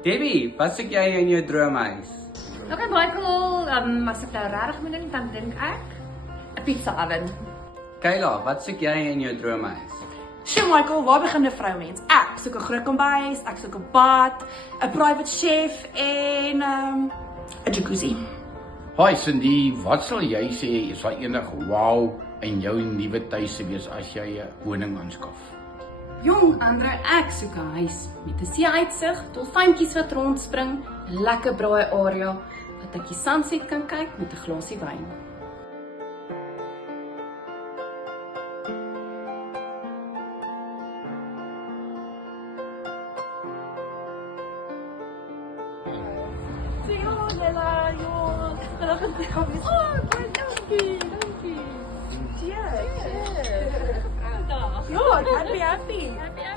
Debbie, wat soek jy in jou droomhuis? Okay Michael, as ek nou regtig moet dink, dan dink ek 'n pizza oven. Kayla, wat soek jy in jou droomhuis? Sjoe Michael, waar begin 'n vroumens? Ek soek 'n groot kombuis, ek soek 'n bad, 'n private chef en 'n jacuzzi. Hi Cindy, wat sal jy sê is daar enig wow in jou nuwe tuise wees as jy 'n woning aanskaf? Jong, Andre, ek soek 'n huis met 'n see-uitsig, dolfyntjies wat rondspring, 'n lekker braai area wat ek die sunset kan kyk met 'n glasie wyn. Ja, happy.